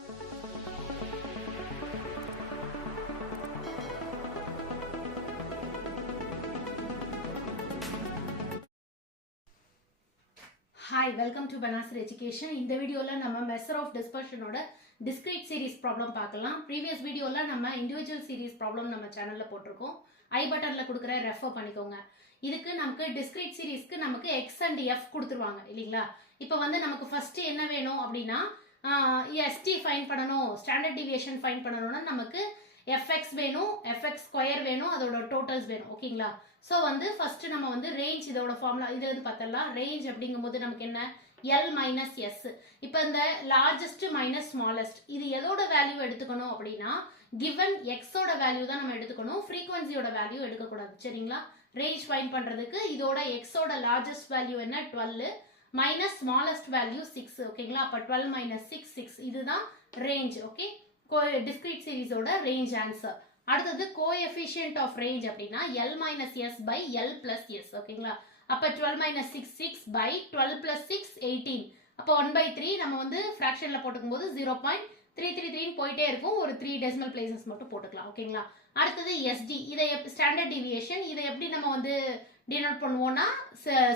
Hi, welcome to Banasar Education. இந்த வீடியோல நம்ம measure of dispersion ஓட discrete series problem பார்க்கலாம். previous வீடியோல நம்ம individual series problem நம்ம சேனல்ல போட்டிருக்கோம். I buttonல கொடுக்கிற ரெஃபர் பண்ணிக்கோங்க. இதுக்கு நமக்கு discrete seriesக்கு நமக்கு x and f கொடுத்துருவாங்க இல்லீங்களா? இப்போ வந்து நமக்கு first என்ன வேணும் அப்படினா ST ஃபைண்ட் பண்ணனும், ஸ்டாண்டர்ட் டிவியேஷன் ஃபைண்ட் பண்ணனும்னா நமக்கு fx வேணும், fx ஸ்கொயர் வேணும், அதோட டோட்டல்ஸ் வேணும். ஓகேங்களா? சோ வந்து ஃபர்ஸ்ட் நம்ம வந்து ரேஞ்ச் இதோட ஃபார்முலா இது வந்து பார்த்தலாம். ரேஞ்ச் அப்படிங்கும்போது நமக்கு என்ன L minus S. இப்போ இந்த லார்ஜஸ்ட் மைனஸ் ஸ்மாலஸ்ட் இது எதோட வேல்யூ எடுத்துக்கணும் அப்படினா given x ஓட வேல்யூ தான் நம்ம எடுத்துக்கணும். frequencyயோட வேல்யூ எடுக்க கூடாது. சரிங்களா? ரேஞ்ச் ஃபைண்ட் பண்றதுக்கு இதோட x ஓட லார்ஜஸ்ட் வேல்யூ என்ன 12 minus smallest value 6. ஓகேங்களா? அப்ப 12 minus 6 6 இதுதான் ரேஞ்ச். ஓகே? discrete series ஓட ரேஞ்ச் ஆன்சர். அடுத்தது கோஎஃபிஷியன்ட் ஆஃப் ரேஞ்ச் அப்படினா L minus S by L plus S. ஓகேங்களா? அப்ப 12 minus 6 6 by 12 plus 6 18. அப்ப 1/3 நம்ம வந்து ஃபிராக்ஷன்ல போட்டுக்கும்போது 0.333 போயிட்டே இருக்கும். ஒரு 3 டெசிமல் பிளேसेस மட்டும் போட்டுக்கலாம். ஓகேங்களா? அடுத்தது SD இதை ஸ்டாண்டர்ட் டிவியேஷன் இதை எப்படி நம்ம வந்து டினோட் பண்ணுவோம்னா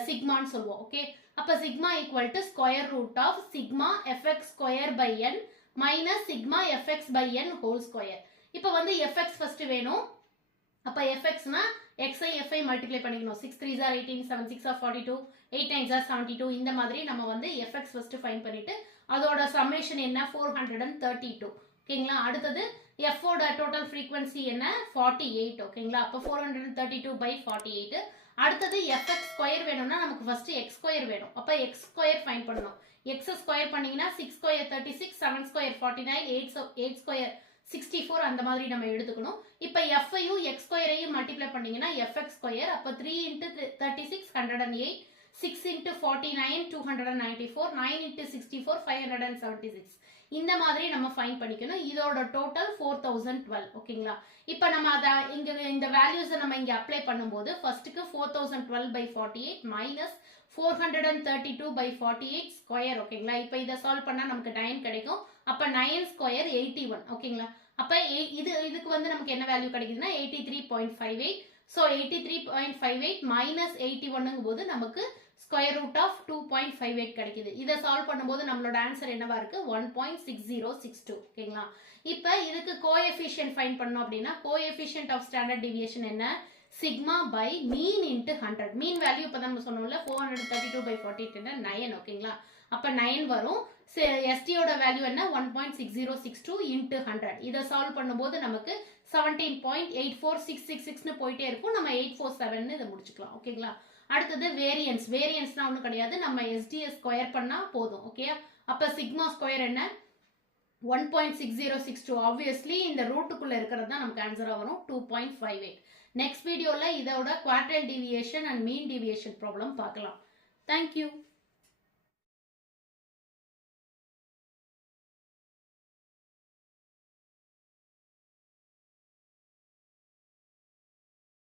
சிக்மான்னு சொல்லுவோம். ஓகே? அப்ப sigma equal to square root of sigma fx square by n minus sigma fx by n whole square. இப்போ வந்து fx ஃபர்ஸ்ட் வேணும். அப்ப fx னா x ஐ f ஐ மல்டிப்ளை பண்ணிக்கணும். 6 3s are 18, 7 6 are 42, 8 9s are 72. இந்த மாதிரி நம்ம வந்து fx ஃபர்ஸ்ட் ஃபைண்ட் பண்ணிட்டு அதோட சம்மேஷன் என்ன 432. ஓகேங்களா? அடுத்தது f ஓட டோட்டல் frequency என்ன 48. ஓகேங்களா? அப்ப 432 by 48. அடுத்தது fx ஸ்கொயர் வேணும்னா நமக்கு ஃபர்ஸ்ட் x ஸ்கொயர் வேணும். அப்ப x ஸ்கொயர் ஃபைண்ட் பண்ணனும். x ஸ்கொயர் பண்ணீங்கனா 6 ஸ்கொயர் 36, 7 ஸ்கொயர் 49, 8 ஸ்கொயர் 64 அந்த மாதிரி நம்ம எடுத்துக்கணும். இப்போ f ஐயும் x ஸ்கொயரையும் மல்டிப்ளை பண்ணீங்கனா fx ஸ்கொயர் அப்ப 3 * 36 108, 6 * 49 294, 9 * 64 576. இந்த மாதிரி நம்ம ஃபைண்ட் பண்ணிக்கணும். இதோட டோட்டல் 4012. ஓகேங்களா? இப்போ நம்ம அத இங்க இந்த வேல்யூஸ் நம்ம இங்க அப்ளை பண்ணும்போது ஃபர்ஸ்ட்க்கு 4012 by 48 minus 432 by 48 ஸ்கொயர். ஓகேங்களா? இப்போ இத சால்வ் பண்ணா நமக்கு 9 கிடைக்கும். அப்ப 9 ஸ்கொயர் 81. ஓகேங்களா? அப்ப இதுக்கு வந்து நமக்கு என்ன வேல்யூ கிடைக்குதுன்னா 83.58. சோ 83.58 minus 81ங்கும்போது நமக்கு ஸ்கொயர் ரூட் ஆஃப் 2.58 கிடைக்குது. இத சால்வ் பண்ணும்போது நம்மளோட ஆன்சர் என்னவா இருக்கு 1.6062. ஓகேங்களா? இப்போ இதுக்கு கோஎஃபிஷியன்ட் ஃபைண்ட் பண்ணனும் அப்படினா கோஎஃபிஷியன்ட் ஆஃப் ஸ்டாண்டர்ட் டிவியேஷன் என்ன sigma by mean into 100. Mean value இப்போ நம்ம சொன்னோம்ல 432 by 48 என்ன 9. ஓகேங்களா? அப்ப 9 வரும். ST ஓட வேல்யூ என்ன 1.6062 into 100. இத சால்வ் பண்ணும்போது நமக்கு 17.84666 னு போயிட்டே இருக்கும். நம்ம 847 னு இத முடிச்சுக்கலாம். ஓகேங்களா? அடுத்தது வேரியன்ஸ். வேரியன்ஸ்னா ஒண்ணும் கிடையாது. நம்ம SDS ஸ்கொயர் பண்ணா போதும். ஓகே? அப்ப சிக்மா ஸ்கொயர் என்ன 1.6062. obviously இந்த ரூட்டுக்குள்ள இருக்குறது தான் நமக்கு ஆன்சரா வரும் 2.58. நெக்ஸ்ட் வீடியோல இதோட quartile deviation and mean deviation problem பார்க்கலாம். Thank you.